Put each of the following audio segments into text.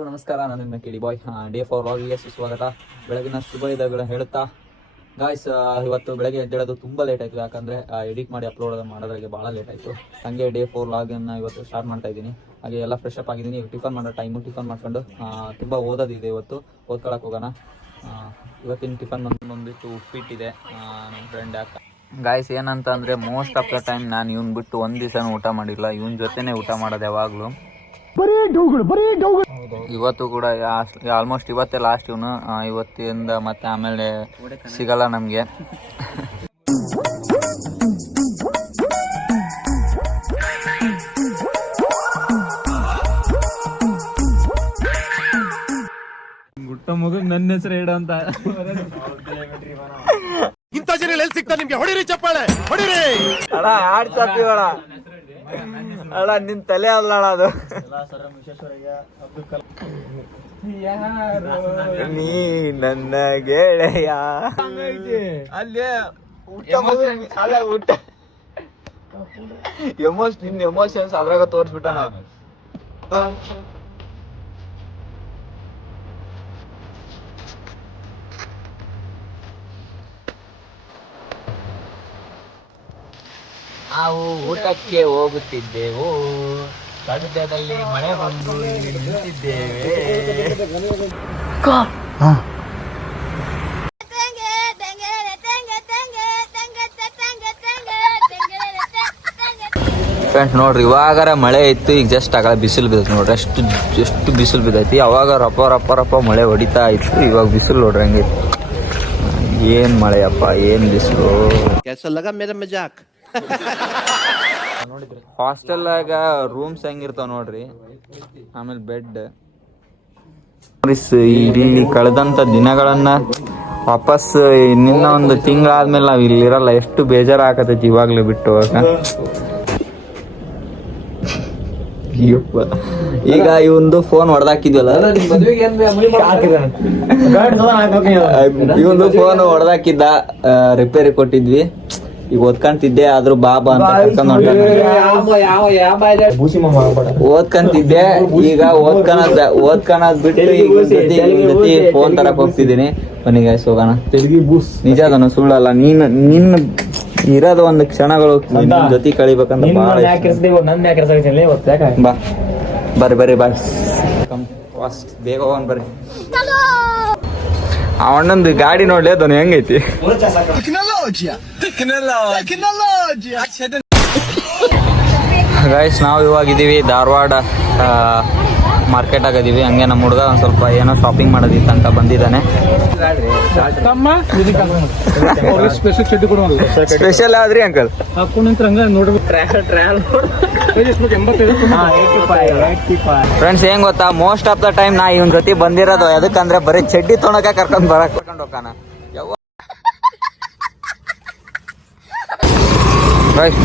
ಎಲ್ಲರೂ ನಮಸ್ಕಾರ. ನಾನು ನಿಮ್ಮ ಕೇಳಿ ಬಾಯ್. ಡೇ 4 ವ್ಲಾಗಿಗೆ ಸುಸ್ವಾಗತ. ಬೆಳಗಿನ ಶುಭೋದಯಗಳು ಹೇಳುತ್ತಾ ಗಾಯ್ಸ್, ಇವತ್ತು ಬೆಳಗ್ಗೆ ಎದ್ದೇಳೋದು ತುಂಬ ಲೇಟ್ ಆಯಿತು. ಯಾಕಂದರೆ ಎಡಿಟ್ ಮಾಡಿ ಅಪ್ಲೋಡ್ ಮಾಡೋದ್ರಿಗೆ ಭಾಳ ಲೇಟ್ ಆಯಿತು. ಹಾಗೆ ಡೇ 4 ವ್ಲಾಗನ್ನು ಇವತ್ತು ಸ್ಟಾರ್ಟ್ ಮಾಡ್ತಾ ಇದ್ದೀನಿ. ಹಾಗೆ ಎಲ್ಲ ಫ್ರೆಶ್ ಅಪ್ ಆಗಿದ್ದೀನಿ. ಟಿಫನ್ ಮಾಡೋ ಟೈಮು ಟಿಫನ್ ಮಾಡ್ಕೊಂಡು ತುಂಬ ಓದೋದಿದೆ. ಇವತ್ತು ಓದ್ಕೊಳಕ್ಕೆ ಹೋಗೋಣ. ಇವತ್ತಿನ ಟಿಫನ್ ಬಂದುಬಿಟ್ಟು ಉಪ್ಪಿಟ್ಟಿದೆ. ನಮ್ಮ ಫ್ರೆಂಡ್ ಗಾಯ್ಸ್ ಏನಂತ ಅಂದರೆ ಮೋಸ್ಟ್ ಆಫ್ ದ ಟೈಮ್ ನಾನು ಇವ್ನು ಬಿಟ್ಟು ಒಂದು ದಿವಸನೂ ಊಟ ಮಾಡಿಲ್ಲ. ಇವನ ಜೊತೆನೇ ಊಟ ಮಾಡೋದು ಯಾವಾಗಲೂ. ಇವತ್ತು ಕೂಡ ಆಲ್ಮೋಸ್ಟ್ ಇವತ್ತೇ ಲಾಸ್ಟ್ ಇವನು. ಇವತ್ತಿಂದ ಮತ್ತೆ ಆಮೇಲೆ ಸಿಗಲ್ಲ ನಮಗೆ. ಗುಟ್ಟ ಮಗ ನನ್ನ ಹೆಸರು ಹೇಳ ಅಂತ ಇಂಥ ಜನ ಎಲ್ಲಿ ಸಿಗ್ತಾ ನಿಮ್ಗೆ? ಹೊಡಿರಿ ಚಪ್ಪಾಳೆ, ಹೊಡಿರಿ ಅಣ್ಣ. ಆಡ್ಸಾತಿ ಅಣ್ಣ, ಅಣ್ಣ ನಿನ್ ತಲೆ ಅಲ್ಲ ಅಣ್ಣ ಅದು. ನೀ ನನ್ನ ಗೆಳೆಯ ಅಲ್ಲಿ ಊಟ ಎಮೋಷನ್ಸ್ ಅದ್ರಾಗ ತೋರ್ಸ್ಬಿಟ್ಟ. ನಾವು ಊಟಕ್ಕೆ ಹೋಗುತ್ತಿದ್ದೆವು. ಸದ್ಯದಲ್ಲಿ ಮಳೆ ಬಂದು ನಿಂತಿದ್ದೇವೆ. ಫ್ರೆಂಡ್ಸ್ ನೋಡ್ರಿ, ಇವಾಗಾರ ಮಳೆ ಇತ್ತು. ಈಗ ಜಸ್ಟ್ ಆಗ ಬಿಸಿಲು ಬಿದ್ದೈತಿ ನೋಡ್ರಿ. ಎಷ್ಟು ಬಿಸಿಲು ಬಿದ್ದೈತಿ. ಅವಾಗ ರಪ್ಪ ರಪ್ಪ ರಪ್ಪ ಮಳೆ ಹೊಡಿತಾ ಇತ್ತು. ಇವಾಗ ಬಿಸಿಲು ನೋಡ್ರಿ ಹಂಗೆ. ಏನ್ ಮಳೆಯಪ್ಪ, ಏನ್ ಬಿಸಿಲು. ಹಾಸ್ಟೆಲ್ನಾಗ ರೂಮ್ಸ್ ಹೆಂಗಿರ್ತಾವ ನೋಡ್ರಿ. ಆಮೇಲೆ ಬೆಡ್. ಇಲ್ಲಿ ಕಳೆದಂತ ದಿನಗಳನ್ನ ವಾಪಸ್ ನಿನ್ನ ಒಂದು ತಿಂಗಳಾದ್ಮೇಲೆ ನಾವ್ ಇಲ್ಲಿ ಇರಲ್ಲ. ಎಷ್ಟು ಬೇಜಾರ ಆಗತೈತಿ ಇವಾಗ್ಲೂ ಬಿಟ್ಟು. ಈಗ ಇವಂದು ಫೋನ್ ಹೊಡೆದಾಕಿದ್ವಲ್ಲ, ಇವಂದು ಫೋನ್ ಹೊಡೆದಾಕಿದ್ದ, ರಿಪೇರಿ ಕೊಟ್ಟಿದ್ವಿ. ಈಗ ಓದ್ಕೊಂತಿದ್ದೆ, ಆದ್ರೂ ಬಾಬಾ ಅಂತ ಕರ್ಕೊಂಡ್ ಓದ್ಕೊಂತಿದ್ದೆ. ಈಗ ಓದ್ಕೊಳದ್ ಬಿಟ್ಟು ಈಗ ಜೊತೆ ಫೋನ್ ತರಕ್ ಹೋಗ್ತಿದ್ದೀನಿ. ಬನ್ನಿ ಗಾಯ್ಸ್ ಹೋಗೋಣ. ನಿಜ ಅದನ್ನು ಸುಳ್ಳಲ್ಲ. ನಿನ್ನ ಇರೋದು ಒಂದು ಕ್ಷಣಗಳು ನಿನ್ನ ಜೊತೆ ಕಳಿಬೇಕಂತ ಬಾ. ಬರ್ರಿ ಬಾಯ್, ಫಾಸ್ಟ್ ಬೇಗ ಹೋಗೋಣ ಬರ್ರಿ. ಅವಣ್ಣಂದು ಗಾಡಿ ನೋಡ್ಲಿ ಅದನ್ನು ಹೆಂಗೈತಿ. ಗೈಸ್ ನಾವು ಇವಾಗಿದ್ದೀವಿ ಧಾರವಾಡ ಮಾರ್ಕೆಟ್ ಆಗಿದ್ದೀವಿ. ಹಂಗೆ ನಮ್ಮ ಹುಡುಗ ಒಂದು ಸ್ವಲ್ಪ ಏನೋ ಶಾಪಿಂಗ್ ಮಾಡೋದಿತ್ತು ಅಂತ ಬಂದಿದ್ದಾನೆ. ಸ್ಪೆಷಲ್ ಆದ್ರಿ ಅಂಕಲ್. ಫ್ರೆಂಡ್ಸ್ ಏನ್ ಗೊತ್ತಾ, ಮೋಸ್ಟ್ ಆಫ್ ದ ಟೈಮ್ ನಾ ಇವನ್ ಜೊತೆ ಬಂದಿರೋದು ಎದಕ್ಕಂದ್ರೆ ಬರೀ ಚಡ್ಡಿ ತೊಗೊಳಕ ಕರ್ಕೊಂಡ್ ಹೋಗಾನ.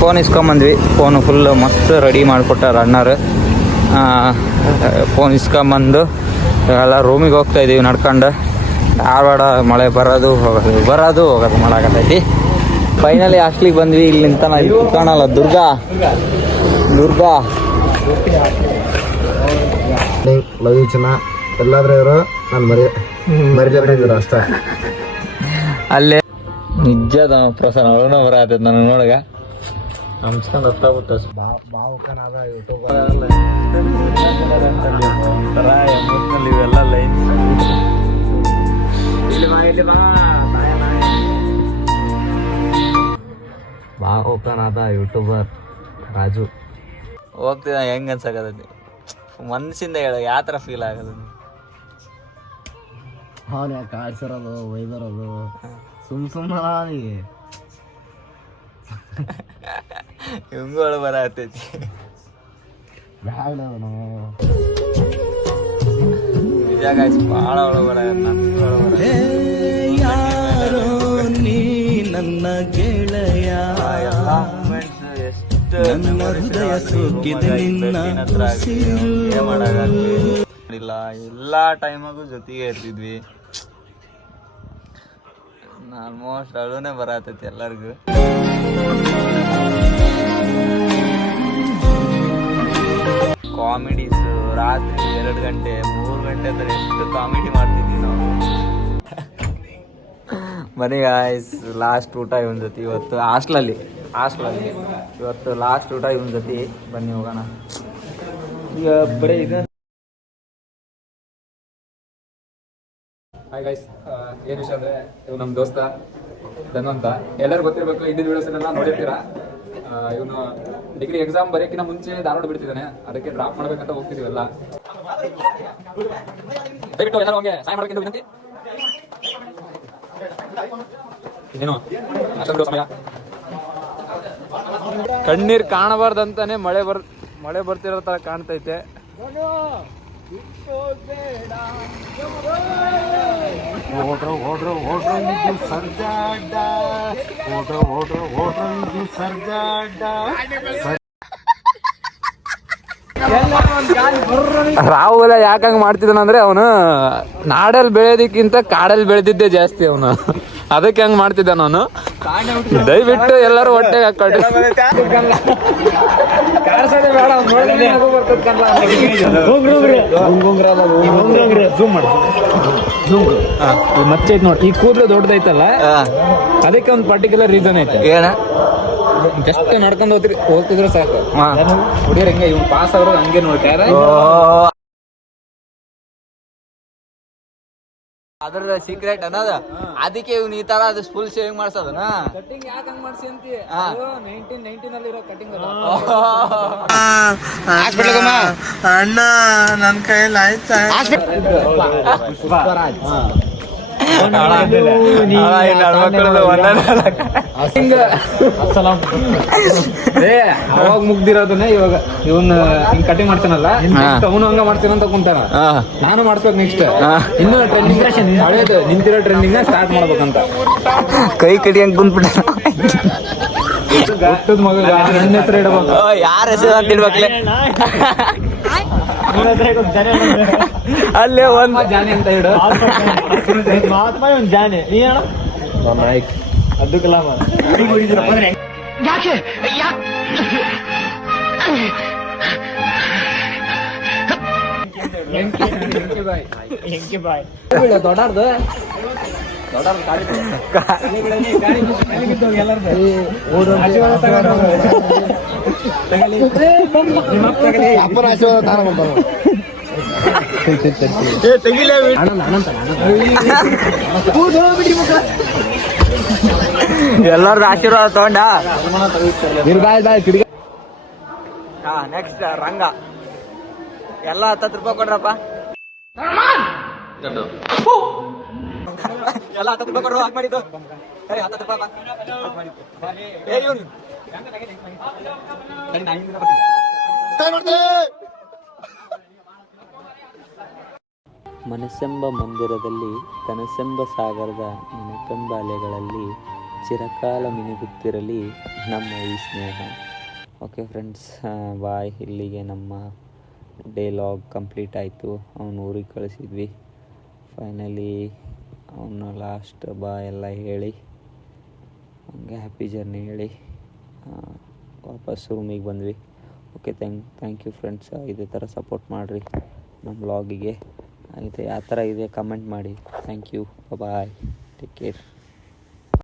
ಫೋನ್ ಇಸ್ಕೊಂಬಂದ್ವಿ. ಫೋನು ಫುಲ್ ಮಸ್ತ್ ರೆಡಿ ಮಾಡಿಕೊಟ್ಟಾರ ಅಣ್ಣಾರು. ಫೋನ್ ಇಸ್ಕೊಂಬಂದು ಎಲ್ಲ ರೂಮಿಗೆ ಹೋಗ್ತಾ ಇದೀವಿ ನಡ್ಕೊಂಡು. ಧಾರವಾಡ ಮಳೆ ಬರೋದು ಹೋಗೋದು ಮಾಡಾಕತ್ತೈತಿ. ಫೈನಲಿ ಹಾಸ್ಟ್ಲಿಗೆ ಬಂದ್ವಿ. ಇಲ್ಲಿಂತ ನಾವು ಕಾಣಲ್ಲ ದುರ್ಗಾ ಲವ್ ಯು ಚೆನ್ನ ಎಲ್ಲಾದ್ರೂ ಇರೋ ನಾನು ಮರಿಲೇಬಿಟ್ಟಿದ್ರು ಅಷ್ಟೇ. ಅಲ್ಲೇ ನಿಜದ ಪ್ರಸನ್ನ ಅವನು ಬರತ್ತೈತೆ ನನಗೆ ನೋಡಗ ಹಂಚ್ಕೊಂಡು ಹತ್ತಾಗ್ಬಿಟ್ಟು ಇವೆಲ್ಲ ಲೈನ್ಸ್. ಬಾ ಓಪನ್ ಆದ ಯೂಟ್ಯೂಬರ್ ರಾಜು. ಹೋಗ್ತಿದ್ದ ಹೆಂಗ್ ಅನ್ಸಕತ್ತೈತಿ ಮನ್ಸಿಂದ ಹೇಳ, ಯಾವ ಥರ ಫೀಲ್ ಆಗದ? ಅವನ ಕಾಡ್ಸಿರೋದು ಒಯ್ದಿರೋದು ಸುಮ್ಮನೆ ಹಿಂಗಳು ಬರತೈತಿ. ನಿಜ ಗಾಯ್ಸ್, ಭಾಳ ಒಳ ಬರ ನನ್ನ ಗೆಳೆಯ. ಎಷ್ಟು ಮಾಡಿಲ್ಲ, ಎಲ್ಲಾ ಟೈಮಾಗೂ ಜೊತೆಗೆ ಇರ್ತಿದ್ವಿ. ಆಲ್ಮೋಸ್ಟ್ ಅಳುನೇ ಬರತೈತಿ ಎಲ್ಲರಿಗೂ. ಕಾಮಿಡೀಸ್ ರಾತ್ರಿ 2 ಗಂಟೆ 3 ಗಂಟೆ ಅಂದರೆ ಎಷ್ಟು ಕಾಮಿಡಿ ಮಾಡ್ತಿದ್ವಿ ನಾವು. ಬನ್ನಿ ಗಾಯ್ಸ್, ಲಾಸ್ಟ್ ಊಟ ಇವನ್ ಜೊತೆ ಇವತ್ತು ಹಾಸ್ಟ್ಲಲ್ಲಿ ಇವತ್ತು ಲಾಸ್ಟ್ ಊಟ ಇವನ್ ಜೊತೆ. ಬನ್ನಿ ಹೋಗೋಣ. ಈಗ ಬರೀ ಇದು ಹಾಯ್ ಗೈಸ್, ಏನು ವಿಷಯ ಅಂದರೆ ಇವ್ ನಮ್ಮ ದೋಸ್ತ ಧನು ಅಂತ. ಎಲ್ಲರೂ ಗೊತ್ತಿರಬೇಕು, ಹಿಂದಿನ ವಿಡಿಯೋಸ್ನೆಲ್ಲ ನೋಡಿರ್ತೀರಾ. ಇವನು ಡಿಗ್ರಿ ಎಕ್ಸಾಮ್ ಬರೆಯೋಕ್ಕಿಂತ ಮುಂಚೆ ಧಾರವಾಡ ಬಿಡ್ತಿದ್ದಾನೆ, ಅದಕ್ಕೆ ಡ್ರಾಪ್ ಮಾಡ್ಬೇಕಂತ ಹೋಗ್ತಿದೀವಲ್ಲ. ದಯವಿಟ್ಟು ಎಲ್ಲರೂ ಹೋಗಿ ಸಹಾಯ ಮಾಡೋಕೆ ವಿನಂತಿ. ಇನ್ನೇನು ಅಷ್ಟೊಂದು ಸಮಯ ಕಣ್ಣೀರ್ ಕಾಣಬಾರ್ದಂತಾನೆ ಮಳೆ ಬರ್ತಿರೋ ತರ ಕಾಣ್ತೈತೆ. ರಾಹುಲ ಯಾಕಂಗ್ ಮಾಡ್ತಿದ್ದಾನಂದ್ರೆ ಅವನು ನಾಡಲ್ಲಿ ಬೆಳೆಯೋದಕ್ಕಿಂತ ಕಾಡಲ್ಲಿ ಬೆಳೆದಿದ್ದೇ ಜಾಸ್ತಿ ಅವನು, ಅದಕ್ಕೆ ಹಂಗ್ ಮಾಡ್ತಿದ್ದಾನ ಅವನು. ದಯವಿಟ್ಟು ಎಲ್ಲರೂ ಹೊಟ್ಟೆಗೆ ಹಾಕೊಳ್ರಿ. ಮತ್ತೆ ನೋಡಿ, ಈ ಕೂದಲು ದೊಡ್ಡದೈತಲ್ಲ, ಅದಕ್ಕೆ ಒಂದು ಪರ್ಟಿಕ್ಯುಲರ್ ರೀಸನ್ ಐತೆ. ಏನ ಜಸ್ಟ್ ನಡ್ಕೊಂಡು ಹೋಗ್ತಿದ್ರೆ ಸಾಕು, ಹುಡುಗರು ಹೆಂಗೆ ಇವ್ನು ಪಾಸ್ ಅವರು ಹಂಗೆ ನೋಡ್ತಾರೆ. ಅದ್ರ ಸೀಕ್ರೆಟ್ ಅನ್ನೋದ, ಅದಕ್ಕೆ ಇವ್ನು ಈ ತರ ಅದು ಫುಲ್ ಶೇವಿಂಗ್ ಮಾಡ್ಸೋದನ. ಕಟಿಂಗ್ ಯಾಕೆ ಹಂಗ್ ಮಾಡ್ಸಿ ಅಂತಿ? 1919 ಅಲ್ಲಿ ಇರೋ ಕಟಿಂಗ್ ಅಣ್ಣ ನನ್ನ ಕೈಯಲ್ಲಿ ಆಯ್ತಾ? ಅವಾಗ ಮುಗ್ದಿರೋದನ್ನ ಇವಾಗ ಇವನ್ ಹಿಂಗ್ ಕಟಿಂಗ್ ಮಾಡ್ತಾನಲ್ಲ, ಅವನು ಹಂಗ ಮಾಡ್ತಾನಂತ ಕುಂತಾನ. ನಾನು ಮಾಡ್ಸ್ಬೇಕು ನೆಕ್ಸ್ಟ್. ಇನ್ನು ಟ್ರೆಂಡಿಂಗ್ ಹಳೇದು ನಿಂತಿರೋ ಟ್ರೆಂಡಿಂಗ್ ಸ್ಟಾರ್ಟ್ ಮಾಡ್ಬೇಕಂತ. ಕೈ ಕಡಿಯಂಗ್ ಕುಂತ್ಬಿಟ್ಟ. ಹುಟ್ಟದ ಮಗ ನನ್ನ ಹೆಸರು ಇಡಬೇಕು. ಯಾರ ಹೆಸರು ಅಂತ ಇಡ್ಬೇಕ್ಲೆ. ಅಲ್ಲೇ ಒಂದ್ ಜಾನಿ ಅಂತ ಇಡು. ಮಹಾತ್ಮ ಒಂದು ಜಾನೆ ನಾಯ್ಕ್ ಅಬ್ದುಲ್ ಕಲಾಂ. ದೊಡ್ಡಾರ್ದು ಅಪ್ಪನ ಆಶೀರ್ವಾದ ತಾನ ಮಾಡ್ತಾನ. ಎಲ್ಲಾರ್ದು ಆಶೀರ್ವಾದ ತಗೊಂಡ. ನೆಕ್ಸ್ಟ್ ರಂಗ ಎಲ್ಲ 10 ರೂಪಾಯಿ ಕೊಡ್ರಪ್ಪ. ಎಲ್ಲ 10 ರೂಪಾಯಿ ಕೊಡ್ರು. ಹಾಕ್ ಮಾಡಿದ್ದು 10 ರೂಪಾಯಿ. ಮನಸ್ಸೆಂಬ ಮಂದಿರದಲ್ಲಿ ಕನಸೆಂಬ ಸಾಗರದ ನೆನಪೆಂಬ ಅಲೆಗಳಲ್ಲಿ ಚಿರಕಾಲ ಮಿನುಗುತ್ತಿರಲಿ ನಮ್ಮ ಈ ಸ್ನೇಹ. ಓಕೆ ಫ್ರೆಂಡ್ಸ್, ಬಾಯ್. ಇಲ್ಲಿಗೆ ನಮ್ಮ ಡೇಲಾಗ್ ಕಂಪ್ಲೀಟ್ ಆಯಿತು. ಅವನು ಊರಿಗೆ ಕಳಿಸಿದ್ವಿ. ಫೈನಲಿ ಅವನು ಲಾಸ್ಟ್ ಬಾಯ್ ಎಲ್ಲ ಹೇಳಿ ಹಂಗೆ ಹ್ಯಾಪಿ ಜರ್ನಿ ಹೇಳಿ ವಾಪಸ್ ರೂಮಿಗೆ ಬಂದ್ವಿ. Okay, thank you friends. ಇದೇ ಥರ ಸಪೋರ್ಟ್ ಮಾಡಿರಿ ನಮ್ಮ ವ್ಲಾಗಿಗೆ. ಇದು ಯಾವ ಥರ ಇದೆ ಕಮೆಂಟ್ ಮಾಡಿ. Thank you, bye, take care.